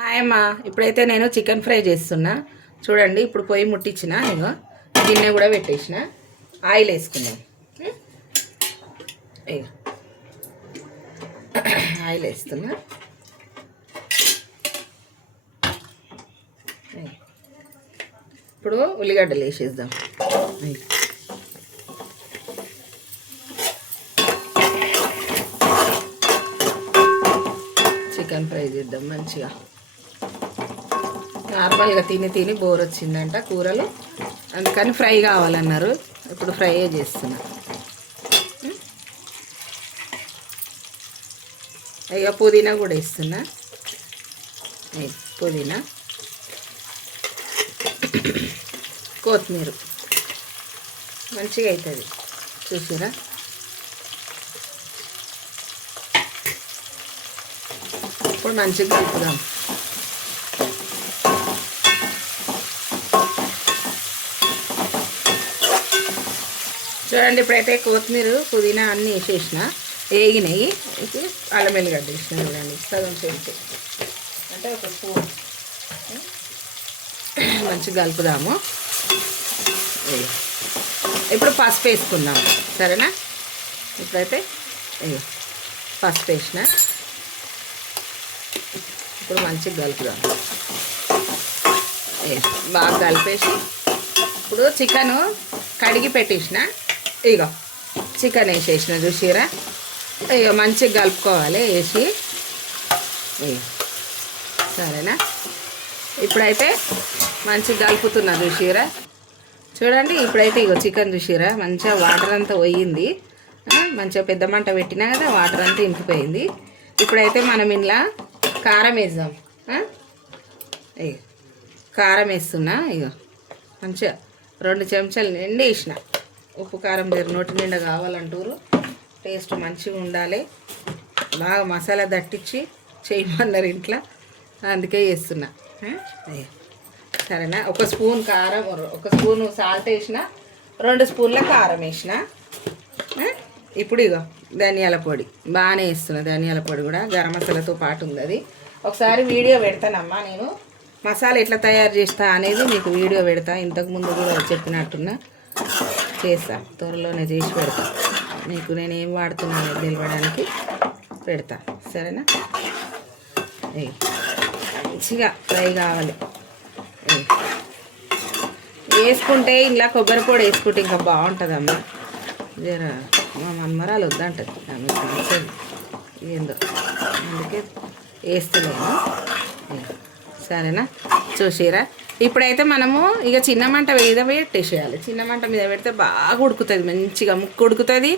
హాయమ్మా, ఇప్పుడైతే నేను chicken fry చేస్తున్నా. చూడండి, ఇప్పుడు పొయ్యి ముట్టించిన, ఇగో గిన్నె కూడా పెట్టేసిన. ఆయిల్ వేసుకుందాం. ఇక ఆయిల్ వేస్తున్నా. ఇప్పుడు ఉల్లిగడ్డలు వేసేద్దాం. చికెన్ ఫ్రై చేద్దాం మంచిగా. నార్మల్గా తిని బోర్ వచ్చిందంట కూరలు, అందుకని ఫ్రై కావాలన్నారు. ఇప్పుడు ఫ్రై చేస్తున్నా. ఇక పుదీనా కూడా వేస్తున్నా. పుదీనా, కొత్తిమీర మంచిగా అవుతుంది. చూసారా? ఇప్పుడు మంచిగా కలుపుదాం. చూడండి, ఇప్పుడైతే కొత్తిమీర పుదీనా అన్నీ వేసేసిన, వేగినాయి. అయితే అల్లం వెల్లిగడ్డ వేసిన. చూడండి, సగం చేసి అంటే ఒక స్పూన్. మంచిగా కలుపుదాము. ఇప్పుడు పసుపు వేసుకుందాం, సరేనా? ఇప్పుడైతే పసుపు వేసిన. ఇప్పుడు మంచిగా కలుపుదాం. బాగా కలిపేసి ఇప్పుడు చికెను కడిగి పెట్టేసిన. ఇగో చికెన్ వేసేసిన. చూసిరా? ఇక మంచిగా కలుపుకోవాలి వేసి. సరేనా? ఇప్పుడైతే మంచిగా కలుపుతున్నా. చూసిరా? చూడండి, ఇప్పుడైతే ఇగో చికెన్ చూసిరా మంచిగా వాటర్ అంతా పోయింది. మంచిగా పెద్ద మంట పెట్టినా కదా, వాటర్ అంతా ఇంకిపోయింది. ఇప్పుడైతే మనం ఇంట్లో కారం వేద్దాం. కారం వేస్తున్నా. ఇగో మంచిగా 2 చెంచాలు నిండి వేసిన. ఉప్పు కారం నోటి నిండా కావాలంటారు. టేస్ట్ మంచిగా ఉండాలి. బాగా మసాలా దట్టించి చేయమన్నారు ఇంట్లో, అందుకే వేస్తున్నా. సరేనా? 1 స్పూన్ కారం, 1 స్పూను సాల్ట్ వేసిన, 2 స్పూన్ల కారం వేసిన. ఇప్పుడు ఇగో ధనియాల పొడి బాగానే వేస్తున్నా. ధనియాల పొడి కూడా గరం మసాలాతో పాటు ఉంది. అది ఒకసారి వీడియో పెడతానమ్మా. నేను మసాలా ఎట్లా తయారు చేస్తా అనేది మీకు వీడియో పెడతా. ఇంతకుముందు కూడా చెప్పినట్టున్నా చేస్తా, త్వరలోనే చేసి పెడతా. మీకు నేను ఏం వాడుతున్నాను తెలియడానికి పెడతా, సరేనా? మంచిగా ఫ్రై కావాలి. వేసుకుంటే ఇలా కొబ్బరి పొడి వేసుకుంటే ఇంకా బాగుంటుందమ్మా. జర మా మన్మరాలు వద్దంటది, ఆమెకు నచ్చదు ఏందో, అందుకే వేస్తలేము. సరేనా? చూసిరా? ఇప్పుడైతే మనము ఇక చిన్న మంట మీద పెట్టేసేయాలి. చిన్న మంట మీద పెడితే బాగా ఉడుకుతుంది, మంచిగా ముక్కు ఉడుకుతుంది,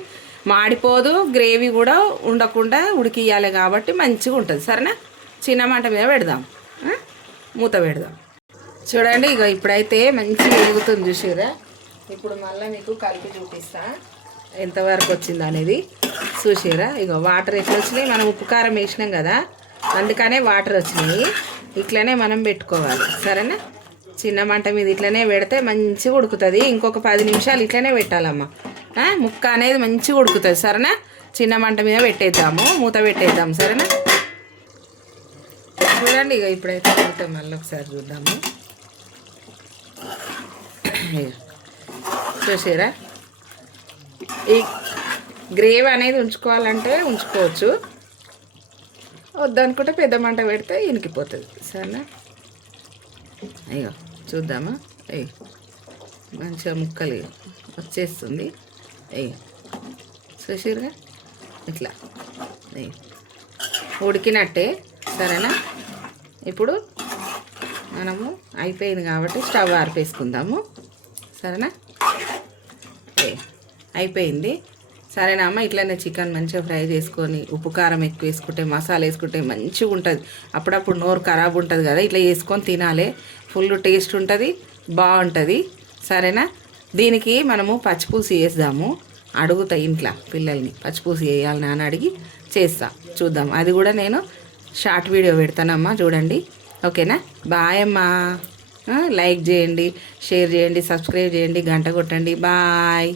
మాడిపోదు. గ్రేవీ కూడా ఉండకుండా ఉడికియాలి కాబట్టి మంచిగా ఉంటుంది. సరేనా? చిన్న మంట మీద పెడదాం, మూత పెడదాం. చూడండి, ఇక ఇప్పుడైతే మంచిగా ఎగుతుంది. చూసిరా? ఇప్పుడు మళ్ళీ మీకు కలిపి చూపిస్తా ఎంతవరకు వచ్చింది అనేది. చూసిరా? ఇక వాటర్ ఎట్లా వచ్చినాయి, మనం ఉప్పు కారం వేసినాం కదా, అందుకనే వాటర్ వచ్చినాయి. ఇట్లనే మనం పెట్టుకోవాలి, సరేనా? చిన్న మంట మీద ఇట్లనే పెడితే మంచిగా ఉడుకుతుంది. ఇంకొక 10 నిమిషాలు ఇట్లనే పెట్టాలమ్మా. ముక్క అనేది మంచిగా ఉడుకుతుంది, సరేనా? చిన్న మంట మీద పెట్టేద్దాము, మూత పెట్టేద్దాం, సరేనా? చూడండి, ఇక ఇప్పుడైతే మూత మళ్ళీ ఒకసారి చూద్దాము. చూసారా? ఈ గ్రేవీ అనేది ఉంచుకోవాలంటే ఉంచుకోవచ్చు, వద్దనుకుంటే పెద్ద మంట పెడితే ఇనికిపోతుంది, సరేనా? అయ్యో చూద్దామా? మంచిగా ముక్కలు వచ్చేస్తుంది. చూసిరుగా? ఇట్లా ఉడికినట్టే, సరేనా? ఇప్పుడు మనము అయిపోయింది కాబట్టి స్టవ్ ఆర్పేసుకుందాము, సరేనా? అయిపోయింది. సరేనా అమ్మ? ఇట్లనే చికెన్ మంచిగా ఫ్రై చేసుకొని ఉప్పు కారం ఎక్కువ వేసుకుంటే, మసాలా వేసుకుంటే మంచిగా ఉంటుంది. అప్పుడప్పుడు నోరు ఖరాబ్ ఉంటుంది కదా, ఇట్లా వేసుకొని తినాలి. ఫుల్ టేస్ట్ ఉంటుంది, బాగుంటుంది, సరేనా? దీనికి మనము పచ్చిపులుసు వేద్దాము. అడుగుతా ఇంట్లో పిల్లల్ని, పచ్చిపులుసు వేయాలని అని అడిగి చేస్తా. చూద్దాం, అది కూడా నేను షార్ట్ వీడియో పెడతానమ్మా, చూడండి. ఓకేనా? బాయ్ అమ్మా. లైక్ చేయండి, షేర్ చేయండి, సబ్స్క్రైబ్ చేయండి, గంట కొట్టండి. బాయ్.